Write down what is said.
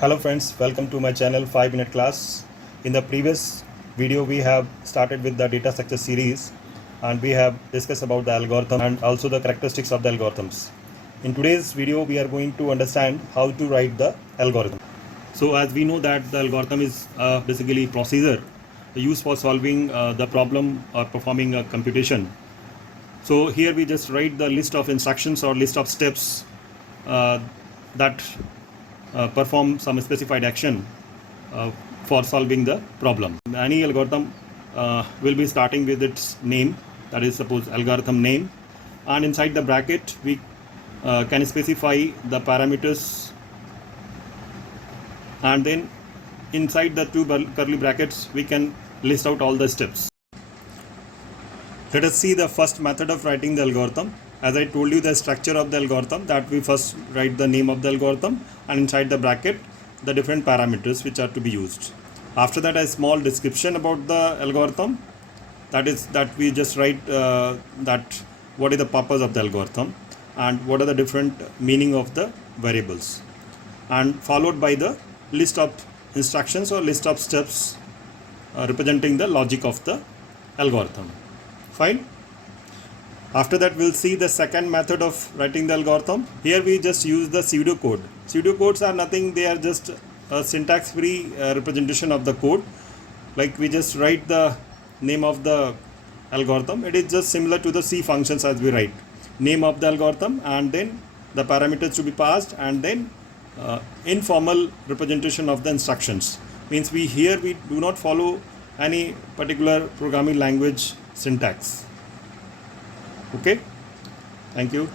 Hello friends, welcome to my channel 5-minute class. In the previous video we have started with the data structure series and we have discussed about the algorithm and also the characteristics of the algorithms. In today's video we are going to understand how to write the algorithm. So as we know that the algorithm is basically a procedure used for solving the problem or performing a computation. So here we just write the list of instructions or list of steps that perform some specified action for solving the problem. Any algorithm will be starting with its name, that is suppose algorithm name, and inside the bracket we can specify the parameters, and then inside the two curly brackets we can list out all the steps. Let us see the first method of writing the algorithm. As I told you the structure of the algorithm, that we first write the name of the algorithm and inside the bracket the different parameters which are to be used. After that, a small description about the algorithm, that is that we just write that what is the purpose of the algorithm and what are the different meaning of the variables, and followed by the list of instructions or list of steps representing the logic of the algorithm. Fine. After that, we'll see the second method of writing the algorithm. Here we just use the pseudo code. Pseudo codes are nothing, they are just a syntax free representation of the code. Like we just write the name of the algorithm. It is just similar to the C functions as we write name of the algorithm and then the parameters to be passed and then informal representation of the instructions. Means we do not follow any particular programming language syntax. Okay, thank you.